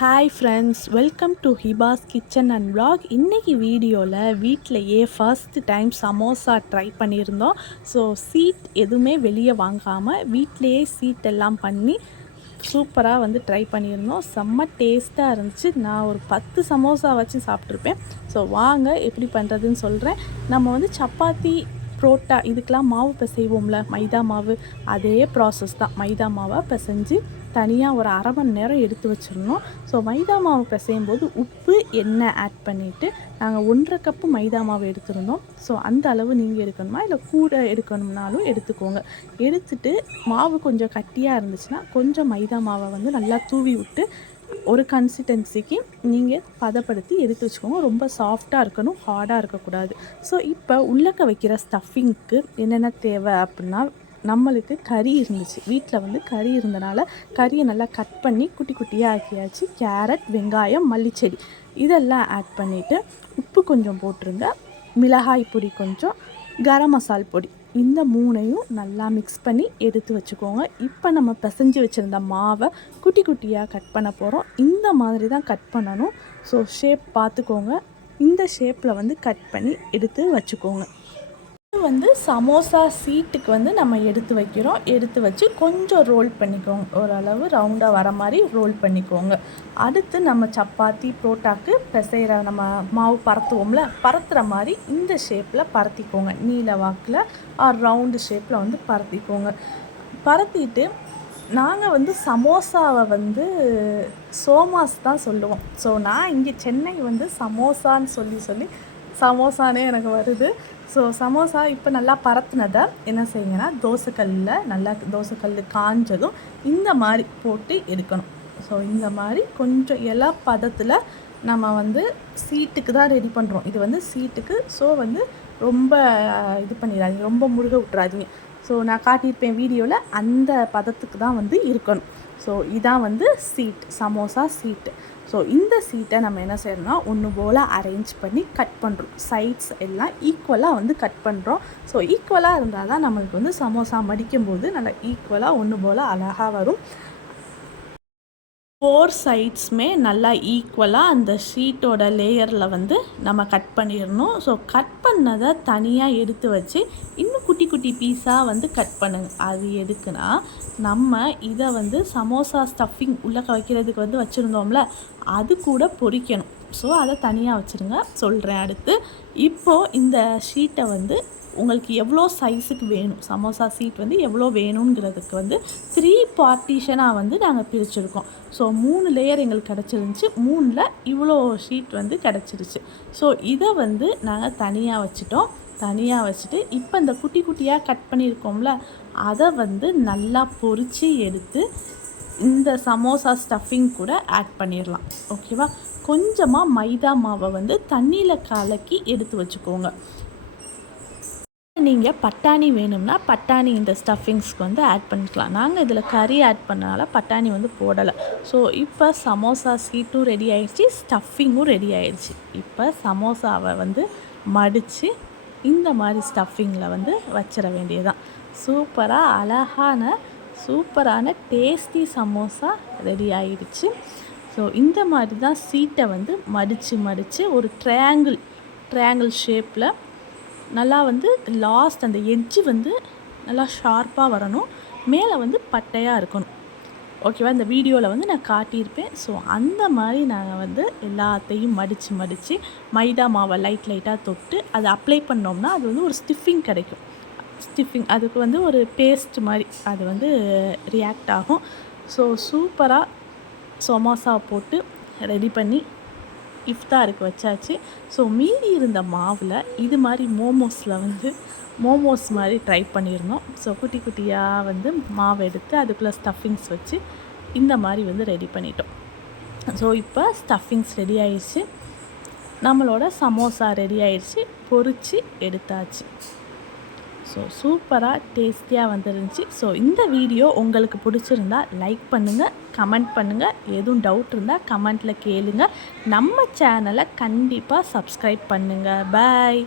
Hi friends, welcome to Hiba's kitchen and vlog. இன்றைக்கி வீடியோவில் வீட்டிலையே ஃபர்ஸ்ட் டைம் சமோசா ட்ரை பண்ணியிருந்தோம். ஸோ சீட் எதுவுமே வெளியே வாங்காமல் வீட்டிலையே சீட் எல்லாம் பண்ணி சூப்பராக ட்ரை பண்ணியிருந்தோம். செம்ம டேஸ்ட்டாக இருந்துச்சு. நான் ஒரு 10 சமோசா வச்சு சாப்பிட்ருப்பேன். ஸோ வாங்க எப்படி பண்ணுறதுன்னு சொல்கிறேன். நம்ம சப்பாத்தி புரோட்டா இதுக்கெலாம் மாவு பிசைவோம்ல, மைதா மாவு, அதே ப்ராசஸ் தான். மைதா மாவை பிசைஞ்சு தனியாக ஒரு அரை மணி நேரம் எடுத்து வச்சிடணும். ஸோ மைதா மாவு பிசையும் போது உப்பு எண்ணெய் ஆட் பண்ணிவிட்டு நாங்கள் 1.5 கப்பு மைதா மாவு எடுத்துருந்தோம். ஸோ அந்த அளவு நீங்கள் எடுக்கணுமா இல்லை கூட எடுக்கணும்னாலும் எடுத்துக்கோங்க. எடுத்துட்டு மாவு கொஞ்சம் கட்டியாக இருந்துச்சுன்னா கொஞ்சம் மைதா மாவை நல்லா தூவி விட்டு ஒரு கன்சிஸ்டன்சிக்கு நீங்கள் பதப்படுத்தி எடுத்து வச்சுக்கோங்க. ரொம்ப சாஃப்டாக இருக்கணும், ஹார்டாக இருக்கக்கூடாது. ஸோ இப்போ உள்ளக்க வைக்கிற ஸ்டஃபிங்க்கு என்னென்ன தேவை அப்படின்னா, நம்மளுக்கு கறி இருந்துச்சு வீட்டில். கறி இருந்தனால கறியை நல்லா கட் பண்ணி குட்டி குட்டியாக ஆக்கியாச்சு. கேரட், வெங்காயம், மல்லிச்செடி இதெல்லாம் ஆட் பண்ணிவிட்டு உப்பு கொஞ்சம் போட்டுருங்க, மிளகாய் பொடி கொஞ்சம், கரம் மசால் பொடி, இந்த 3ஐயும் நல்லா மிக்ஸ் பண்ணி எடுத்து வச்சுக்கோங்க. இப்போ நம்ம பிசைஞ்சு வச்சுருந்த மாவை குட்டி குட்டியாக கட் பண்ண போகிறோம். இந்த மாதிரி தான் கட் பண்ணணும். ஸோ ஷேப் பார்த்துக்கோங்க. இந்த ஷேப்பில் கட் பண்ணி எடுத்து வச்சுக்கோங்க. இது சமோசா சீட்டுக்கு நம்ம எடுத்து வைக்கிறோம். எடுத்து வச்சு கொஞ்சம் ரோல் பண்ணிக்கோங்க. ஓரளவு ரவுண்டாக வர மாதிரி ரோல் பண்ணிக்கோங்க. அடுத்து நம்ம சப்பாத்தி புரோட்டாக்கு பிசைகிற நம்ம மாவு பரத்துவோம்ல, பரத்துகிற மாதிரி இந்த ஷேப்பில் பரத்திக்கோங்க. நீல வாக்கில் ரவுண்டு ஷேப்பில் பரத்திக்கோங்க. பரத்திட்டு நாங்கள் சமோசாவை சோமாஸ் தான் சொல்லுவோம். ஸோ நான் இங்கே சென்னை சமோசான்னு சொல்லி சமோசானே எனக்கு வருது. ஸோ சமோசா இப்போ நல்லா பரத்துனதை என்ன செய்யுங்கன்னா, தோசைக்கல்லில் நல்லா தோசைக்கல் காஞ்சதும் இந்த மாதிரி போட்டு எடுக்கணும். ஸோ இந்த மாதிரி கொஞ்சம் இலை பதத்தில் நம்ம சீட்டுக்கு தான் ரெடி பண்ணுறோம். இது சீட்டுக்கு. ஸோ ரொம்ப இது பண்ணிடாதீங்க, ரொம்ப முருக விட்டுறாதீங்க. ஸோ நான் காட்டியிருப்பேன் வீடியோவில், அந்த பதத்துக்கு தான் இருக்கணும். ஸோ இதான் சீட், சமோசா சீட்டு. ஸோ இந்த சீட்டை நம்ம என்ன செய்யணும்னா ஒன்று போல் அரேஞ்ச் பண்ணி கட் பண்ணுறோம். சைட்ஸ் எல்லாம் ஈக்குவலாக கட் பண்ணுறோம். ஸோ ஈக்குவலாக இருந்தால் தான் நம்மளுக்கு சமோசா மடிக்கும்போது நல்லா ஈக்குவலாக ஒன்று போல் அழகாக வரும். 4 சைட்ஸுமே நல்லா ஈக்குவலாக அந்த ஷீட்டோட லேயரில் நம்ம கட் பண்ணிடணும். ஸோ கட் பண்ணதை தனியாக எடுத்து வச்சு இன்னும் குட்டி குட்டி பீஸாக கட் பண்ணுங்க. அது எதுக்குன்னா, நம்ம இதை சமோசா ஸ்டஃபிங் உள்ளே வைக்கிறதுக்கு வச்சுருந்தோம்ல, அது கூட பொரிக்கணும். ஸோ அதை தனியாக வச்சுருங்க. சொல்கிறேன் அடுத்து. இப்போது இந்த ஷீட்டை உங்களுக்கு எவ்வளோ சைஸுக்கு வேணும், சமோசா சீட் எவ்வளோ வேணுங்கிறதுக்கு 3 பார்ட்டிஷனாக நாங்கள் பிரிச்சுருக்கோம். ஸோ 3 லேயர் எங்களுக்கு கிடச்சிருந்துச்சி. 3ல் இவ்வளோ ஷீட் கிடச்சிருச்சு. ஸோ இதை நாங்கள் தனியாக வச்சுட்டோம். தனியாக வச்சுட்டு இப்போ இந்த குட்டி குட்டியாக கட் பண்ணியிருக்கோம்ல, அதை நல்லா பொரித்து எடுத்து இந்த சமோசா ஸ்டஃபிங் கூட ஆட் பண்ணிடலாம். ஓகேவா? கொஞ்சமாக மைதா மாவை தண்ணியில் கலக்கி எடுத்து வச்சுக்கோங்க. நீங்கள் பட்டாணி வேணும்னா பட்டாணி இந்த ஸ்டஃபிங்ஸ்க்கு ஆட் பண்ணிக்கலாம். நாங்கள் இதில் கறி ஆட் பண்ணனால பட்டாணி போடலை. ஸோ இப்போ சமோசா சீட்டும் ரெடி ஆகிடுச்சி, ஸ்டஃபிங்கும் ரெடி ஆகிடுச்சி. இப்போ சமோசாவை மடித்து இந்த மாதிரி ஸ்டஃபிங்கில் வச்சிட வேண்டியதுதான். சூப்பராக சூப்பரான டேஸ்டி சமோசா ரெடி ஆகிடுச்சு. ஸோ இந்த மாதிரி தான் சீட்டை மடித்து ஒரு ட்ரையாங்கிள் ஷேப்பில் நல்லா லாஸ்ட் அந்த எட்ஜு நல்லா ஷார்ப்பாக வரணும். மேலே பட்டையாக இருக்கணும். ஓகேவா? இந்த வீடியோவில் நான் காட்டியிருப்பேன். ஸோ அந்த மாதிரி நாங்கள் எல்லாத்தையும் மடித்து மைதா மாவை லைட்டாக தொட்டு அதை அப்ளை பண்ணோம்னா அது ஒரு ஸ்டிஃபிங் கிடைக்கும். அதுக்கு ஒரு பேஸ்ட் மாதிரி அது ரியாக்ட் ஆகும். ஸோ சூப்பராக சமோசா போட்டு ரெடி பண்ணி இஃப்தாருக்கு வச்சாச்சு. ஸோ மீதி இருந்த மாவில் இது மாதிரி மோமோஸ் மாதிரி ட்ரை பண்ணியிருந்தோம். ஸோ குட்டி குட்டியாக மாவு எடுத்து அதுக்குள்ளே ஸ்டஃபிங்ஸ் வச்சு இந்த மாதிரி ரெடி பண்ணிட்டோம். ஸோ இப்போ ஸ்டஃபிங்ஸ் ரெடி ஆயிடுச்சு, நம்மளோட சமோசா ரெடி ஆயிடுச்சு, பொரித்து எடுத்தாச்சு. ஸோ சூப்பராக டேஸ்டியாக வந்துருந்துச்சு. ஸோ இந்த வீடியோ உங்களுக்கு பிடிச்சிருந்தா லைக் பண்ணுங்கள், கமெண்ட் பண்ணுங்கள். எதுவும் டவுட் இருந்தால் கமெண்ட்டில் கேளுங்க. நம்ம சேனலை கண்டிப்பாக சப்ஸ்கிரைப் பண்ணுங்கள். பாய்.